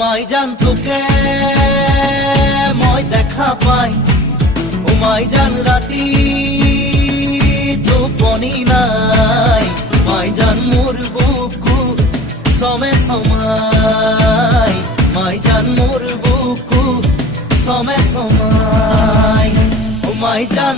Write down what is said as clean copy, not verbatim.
মাই জান তোকে মই দেখা পাই, ও মাই জান রাতি টোপনি নাই। মাই জান মোর বুকু সমে সমাই, মাই জান মোর বুকু সমে সমাই। ও মাই জান